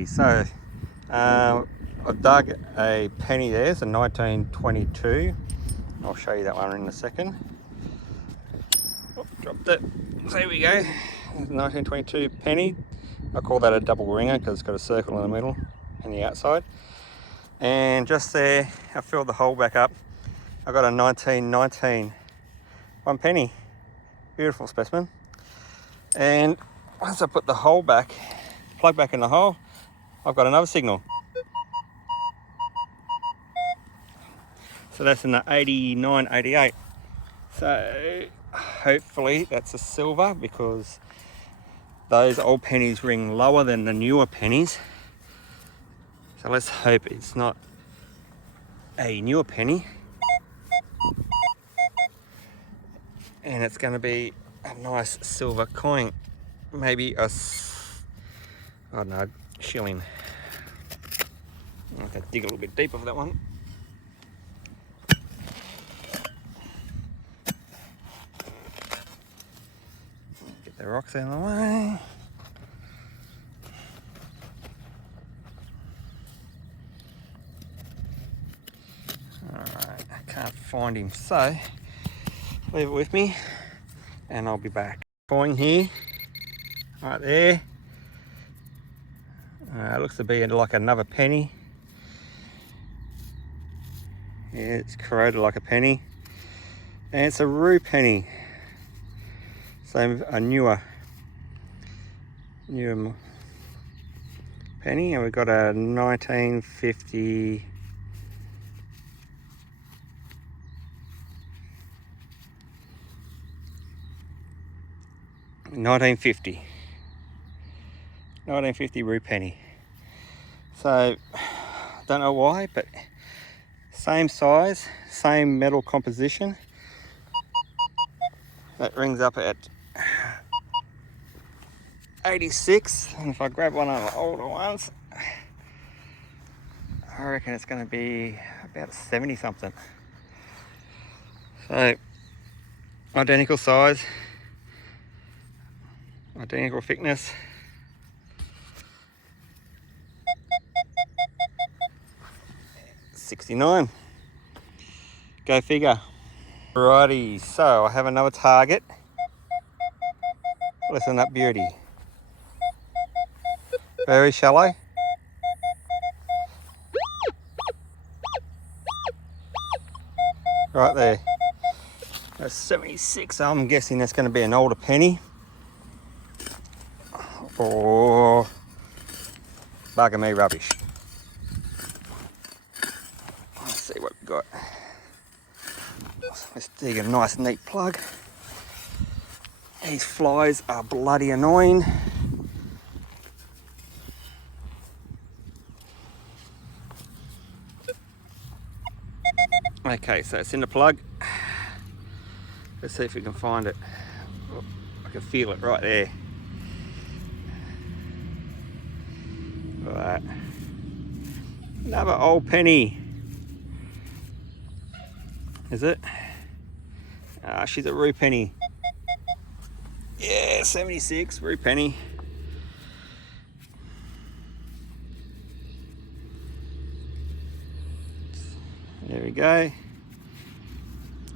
Alrighty, so I've dug a penny there. It's a 1922. I'll show you that one in a second. Oh, dropped it. So here we go. 1922 penny. I call that a double ringer because it's got a circle in the middle and the outside. And just there, I filled the hole back up. I got a 1919 1 penny. Beautiful specimen. And once I put the hole back, plug back in the hole, I've got another signal. So that's in the 89, 88. So hopefully that's a silver, because those old pennies ring lower than the newer pennies. So let's hope it's not a newer penny. And it's going to be a nice silver coin. Maybe a, I don't know, shilling. I'll have to dig a little bit deeper for that one. Get the rocks out of the way. Alright, I can't find him, so leave it with me and I'll be back. Coin here, right there. It looks to be like another penny. Yeah, it's corroded like a penny. And it's a rue penny. Same, a newer penny. And we've got a 1950. 1950 rue penny. So don't know why, but same size, same metal composition. That rings up at 86. And if I grab one of the older ones, I reckon it's going to be about 70 something. So identical size, identical thickness. $69. Go figure. Righty, so I have another target. Listen up, beauty. Very shallow. Right there. That's 76. I'm guessing that's going to be an older penny. Or bugger me rubbish. Let's see what we've got. Let's dig a nice neat plug. These flies are bloody annoying. Okay, so it's in the plug. Let's see if we can find it. Oh, I can feel it right there. Right. Another old penny. Is it? She's a rue penny. Yeah, 76, rue penny. There we go.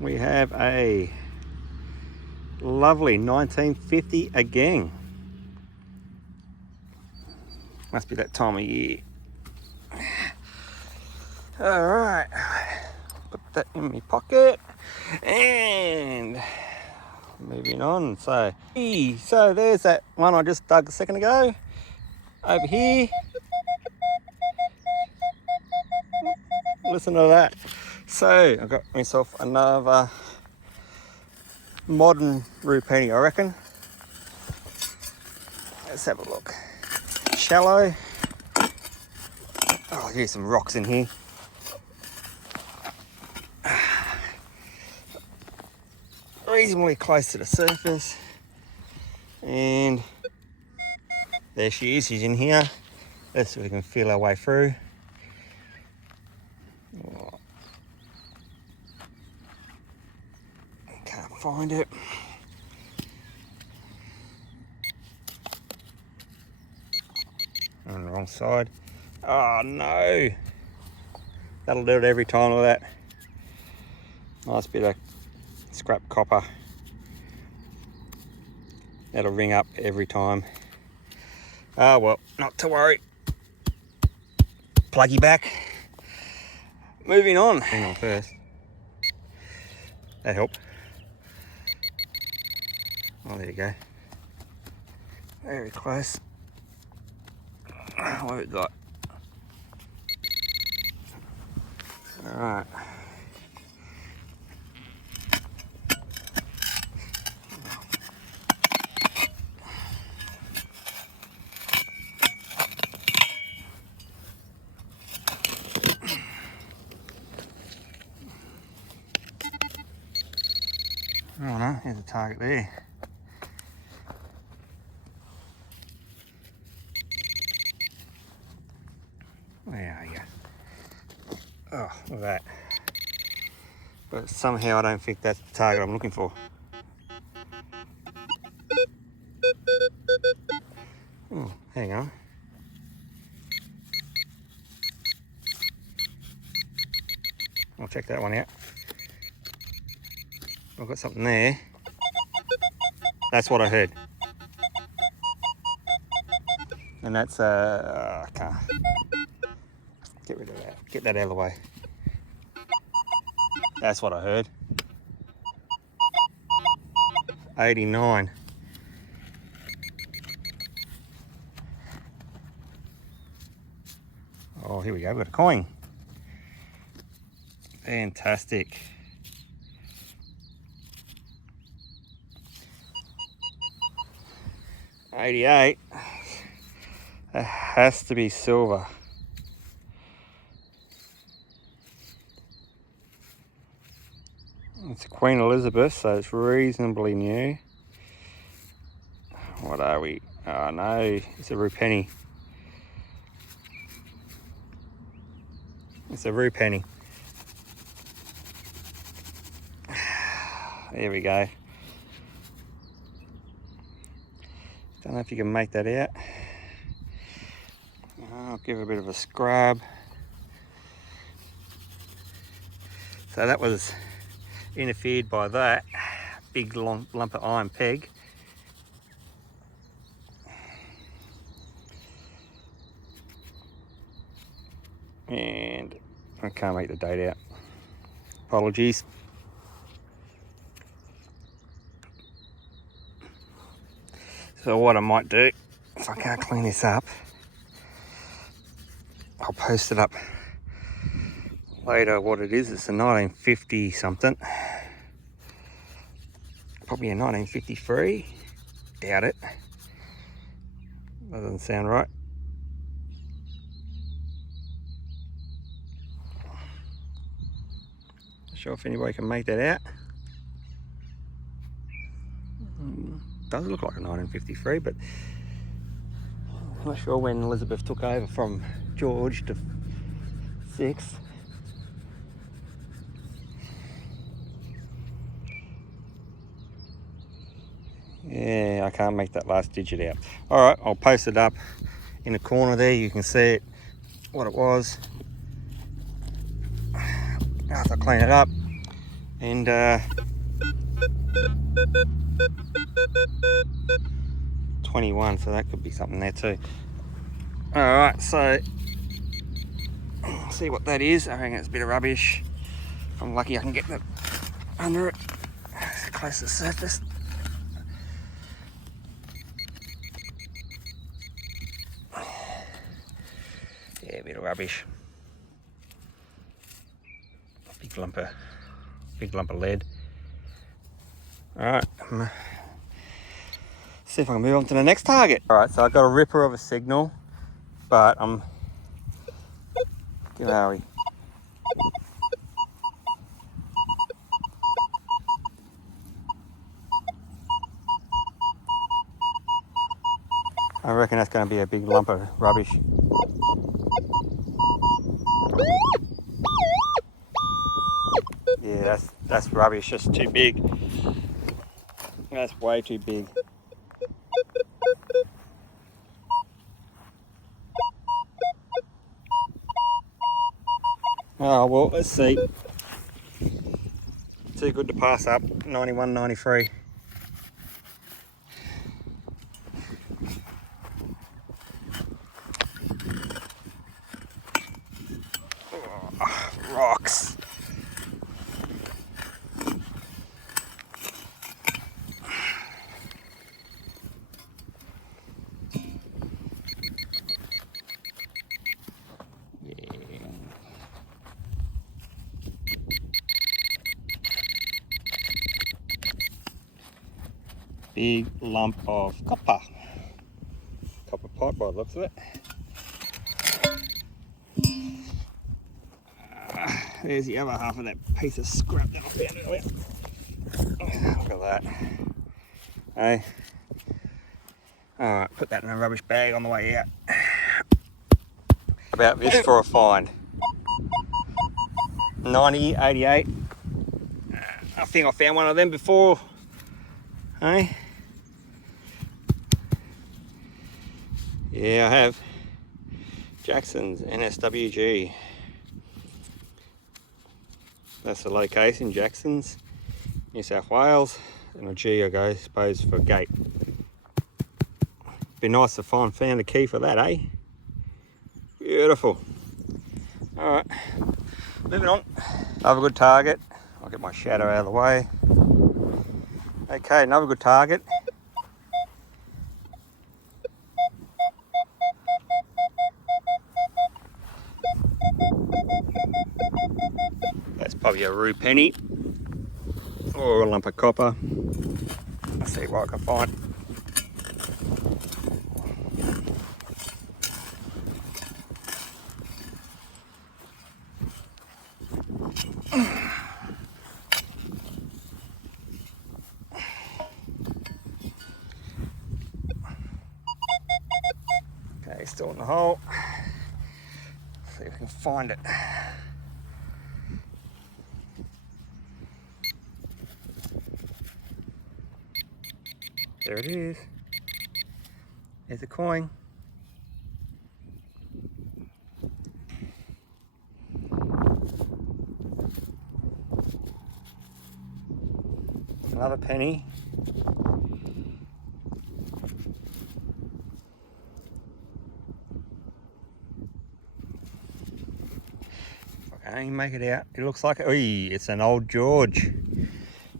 We have a lovely 1950 again. Must be that time of year. All right, put that in my pocket and moving on. So there's that one I just dug a second ago. Over here. Listen to that. So I got myself another modern rue penny, I reckon. Let's have a look. Shallow. Oh, here's some rocks in here. Reasonably close to the surface. And there she is, she's in here. Let's see if we can feel our way through. Oh. Can't find it. All wrong side. Oh no! That'll do it every time with that. Nice bit of scrap copper. That'll ring up every time. Ah, well, not to worry. Pluggy back. Moving on. Hang on first. That helped. Oh, there you go. Very close. What have we got? All right. Oh no, here's a target there. Where are you? Oh, look at that. But somehow I don't think that's the target I'm looking for. Oh, hang on. I'll check that one out. I've got something there. That's what I heard. And that's I can't get rid of that. Get that out of the way. That's what I heard. 89. Oh, here we go. We've got a coin. Fantastic. $88. It has to be silver. It's a Queen Elizabeth, so it's reasonably new. What are we? Oh no, it's a rue penny. It's a rue penny. There we go. Don't know if you can make that out. I'll give it a bit of a scrub. So that was interfered by that big long lump of iron peg. And I can't make the date out. Apologies. So what I might do, if I can't clean this up, I'll post it up later what it is. It's a 1950 something. Probably a 1953. Doubt it. That doesn't sound right. Not sure if anybody can make that out. Does look like a 1953, but I'm not sure when Elizabeth took over from George to 6. Yeah, I can't make that last digit out. All right, I'll post it up in the corner there. You can see it, what it was. After I clean it up, and 21, so that could be something there too. All right, so see what that is. I reckon it's a bit of rubbish. If I'm lucky, I can get that under it, close to the surface. Yeah, a bit of rubbish. Big lump of lead. All right. See if I can move on to the next target. All right, so I've got a ripper of a signal, but where are we? I reckon that's going to be a big lump of rubbish. Yeah, that's rubbish, just too big. That's way too big. Oh, well, let's see. Too good to pass up. 91, 93. Oh, rocks. Big lump of copper. Copper pot by the looks of it. There's the other half of that piece of scrap that I found earlier. Look at that. Hey. Alright, put that in a rubbish bag on the way out. About this for a find. 90, 88. I think I found one of them before. Hey? Yeah, I have. Jackson's NSWG. That's the location, Jackson's, New South Wales. And a G, I suppose, for gate. Be nice to found a key for that, eh? Beautiful. Alright, moving on. Another good target. I'll get my shadow out of the way. Okay, another good target. That's probably a rue penny or a lump of copper. Let's see what I can find. Okay, still in the hole. Let's see if we can find it. There it is. There's a coin. Another penny. I can't even make it out. It looks like it's an old George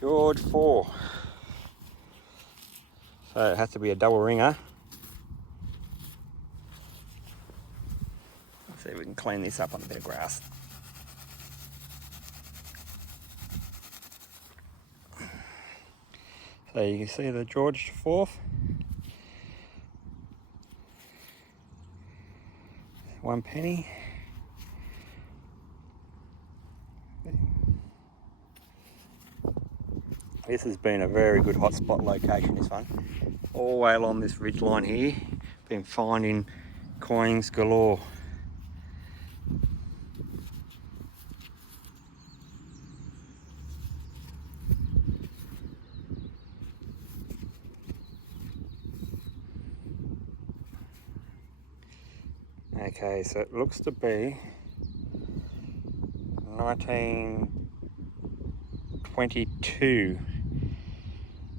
4. So it has to be a double ringer. Let's see if we can clean this up on a bit of grass. So you can see the George 4th. One penny. This has been a very good hotspot location, this one. All the way along this ridge line here, been finding coins galore. Okay, so it looks to be 1922.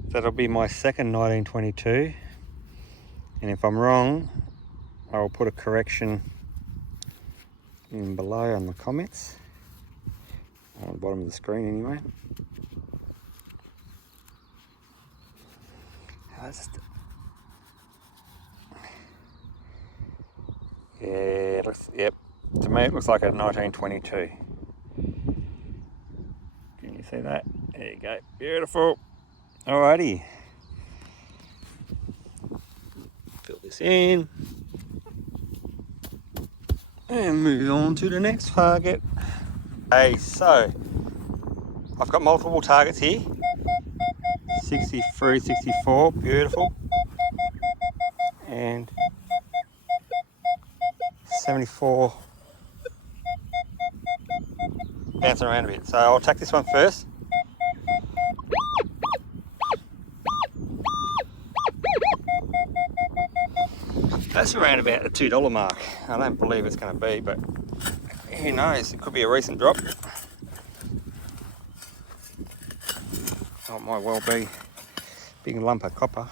That'll be my second 1922. And if I'm wrong, I will put a correction in below on the comments. On the bottom of the screen anyway. Yeah, it looks, yep. To me it looks like a 1922. Can you see that? There you go. Beautiful. Alrighty. Fill this in. And move on to the next target. Okay, so I've got multiple targets here. 63, 64, beautiful. And 74. Bouncing around a bit. So I'll take this one first. That's around about the $2 mark. I don't believe it's going to be, but who knows, it could be a recent drop. Oh, it might well be. Big lump of copper.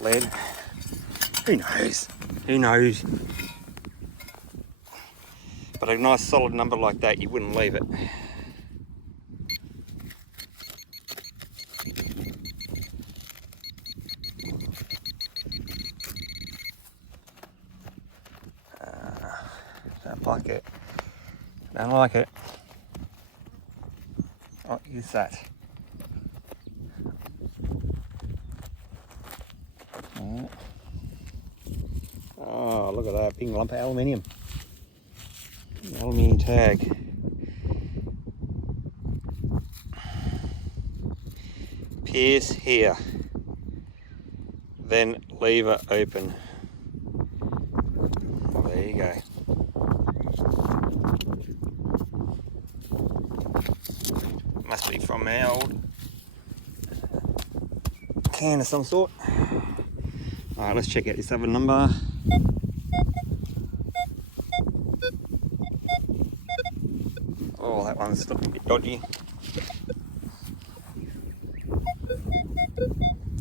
Lead. Who knows? Who knows? But a nice solid number like that, you wouldn't leave it. Don't like it. Don't like it. What is that? Oh, look at that big lump of aluminium. Aluminium tag. Pierce here. Then lever open. Well, there you go. Must be from our old can of some sort. Alright, let's check out this other number. Oh, that one's looking a bit dodgy.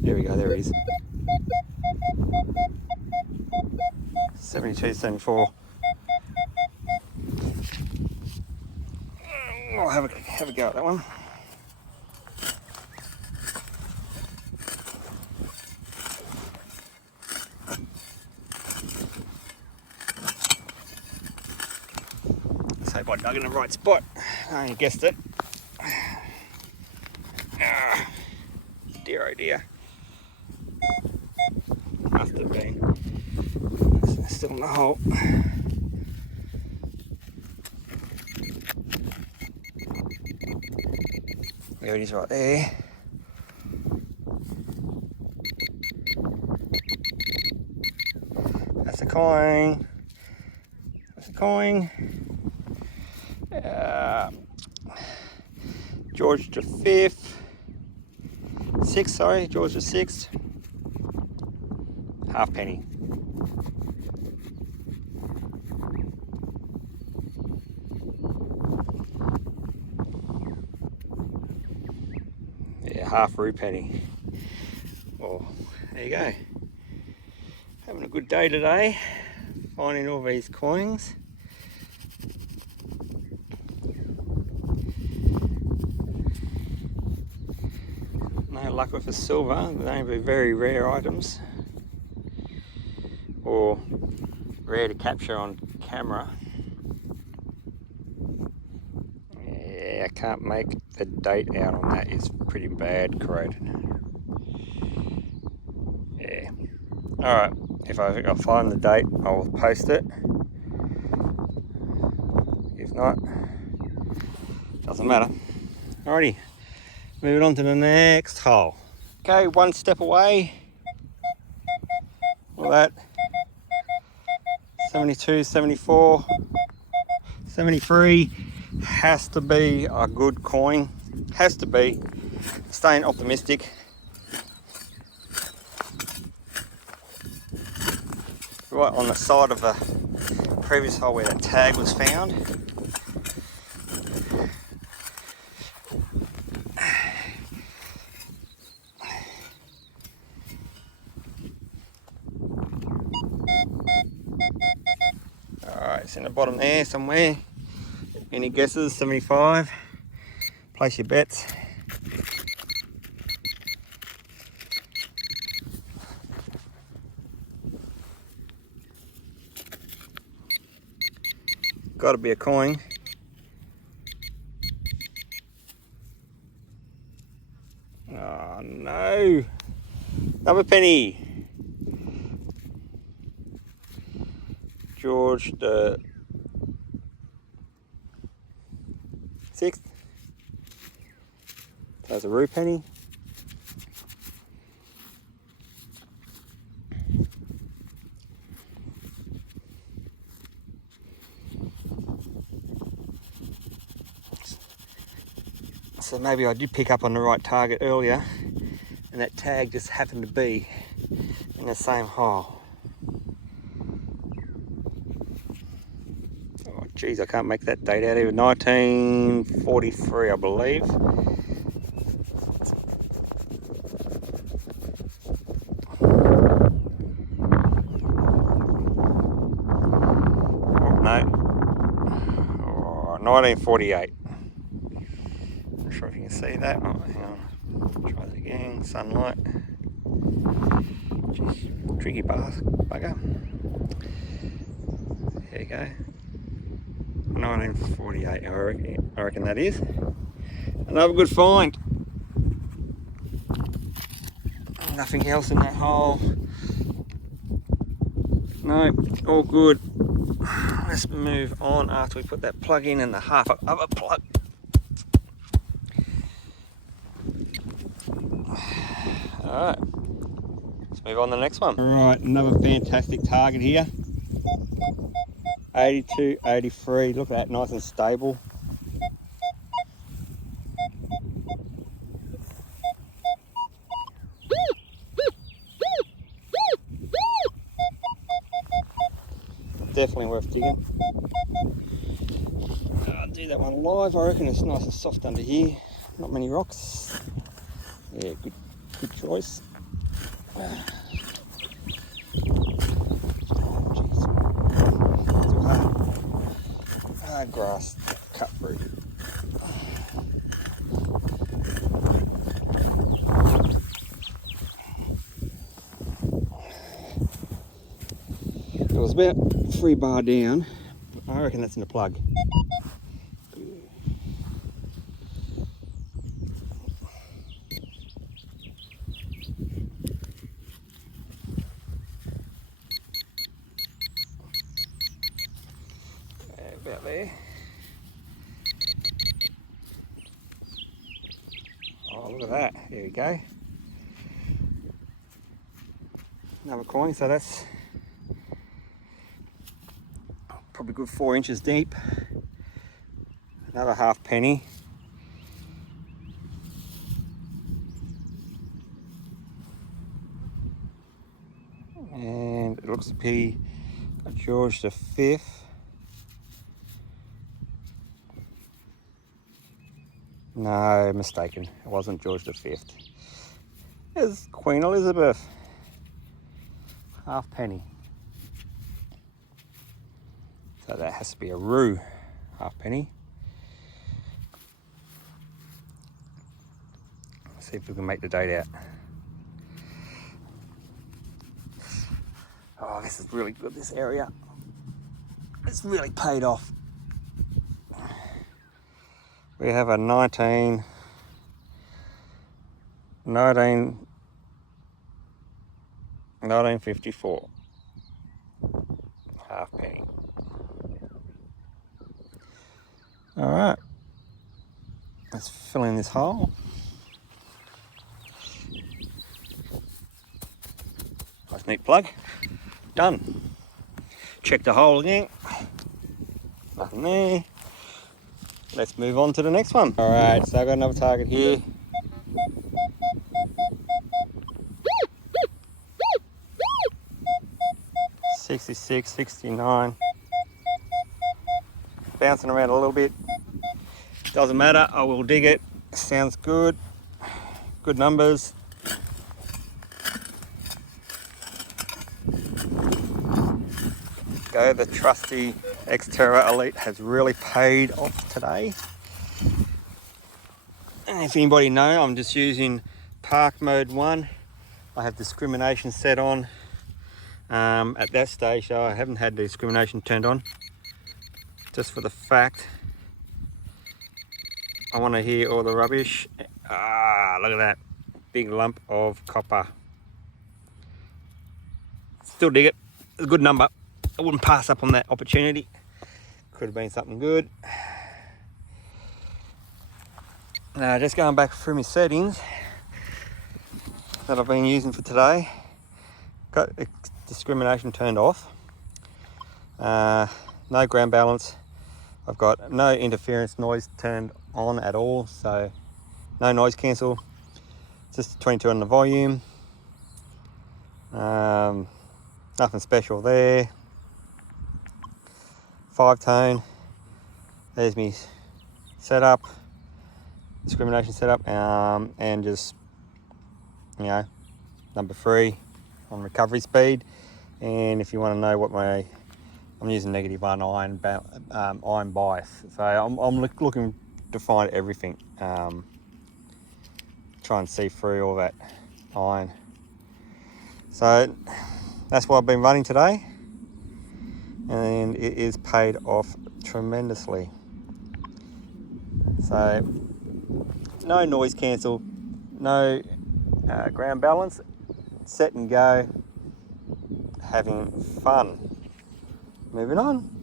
There we go, there it is. 72, 74. I'll have a go at that one. Let's hope I dug in the right spot. I only guessed it. Ah, dear oh dear. Must have been. It's still in the hole. There it is right there. That's a coin. That's a coin. George the Fifth. Sixth, sorry, George the Sixth. Halfpenny. Yeah, half rue penny. Well, there you go. Having a good day today, finding all these coins. No luck with the silver, they only be very rare items. Or rare to capture on camera. Yeah, I can't make the date out on that. It's pretty bad corroded. Yeah. Alright, if I find the date, I'll post it. If not, doesn't matter. Alrighty, moving on to the next hole. Okay, one step away. All that. 72, 74, 73 has to be a good coin. Has to be. Staying optimistic. Right on the side of the previous hole where the tag was found. It's in the bottom there somewhere. Any guesses? 75. Place your bets. Got to be a coin. Oh no! Another penny. George the Sixth. That's a rue penny. So maybe I did pick up on the right target earlier, and that tag just happened to be in the same hole. Geez, I can't make that date out here. 1943, I believe. Oh, no. Oh, 1948. Not sure if you can see that. Oh, hang on. Try that again. Sunlight. Jeez, tricky bugger. There you go. 1948, I reckon that is. Another good find. Nothing else in that hole. No, all good. Let's move on after we put that plug in and the half other plug. Alright, let's move on to the next one. Alright, another fantastic target here. 82, 83, look at that, nice and stable. Definitely worth digging. I'll do that one live, I reckon it's nice and soft under here. Not many rocks. Yeah, good choice. Hard grass cut through. It was about 3 bar down. I reckon that's in the plug. About there. Oh, look at that. There we go. Another coin, so that's probably good 4 inches deep. Another half penny. And it looks to be a George V. No, mistaken. It wasn't George V. It's Queen Elizabeth. Half penny. So that has to be a rue half penny. Let's see if we can make the date out. Oh, this is really good, this area. It's really paid off. We have a 1954 half penny. All right, let's fill in this hole. Nice neat plug. Done. Check the hole again. Nothing there. Let's move on to the next one. All right, so I've got another target here. $66, $69. Bouncing around a little bit. Doesn't matter, I will dig it. Sounds good. Good numbers. Go, the trusty Xterra Elite has really paid off today. And if anybody know, I'm just using park mode 1. I have discrimination set on. At that stage, I haven't had the discrimination turned on. Just for the fact, I want to hear all the rubbish. Ah, look at that. Big lump of copper. Still dig it. It's a good number. I wouldn't pass up on that opportunity. Could have been something good. Just going back through my settings that I've been using for today. Got discrimination turned off. No ground balance. I've got no interference noise turned on at all, so no noise cancel. Just 22 on the volume. Nothing special there. 5-tone. There's me setup, discrimination setup, and just, you know, number 3 on recovery speed. And if you want to know what I'm using -1 iron bias, so I'm looking to find everything, try and see through all that iron. So that's what I've been running today, and it is paid off tremendously. So no noise cancel, no ground balance, set and go, having fun. Moving on.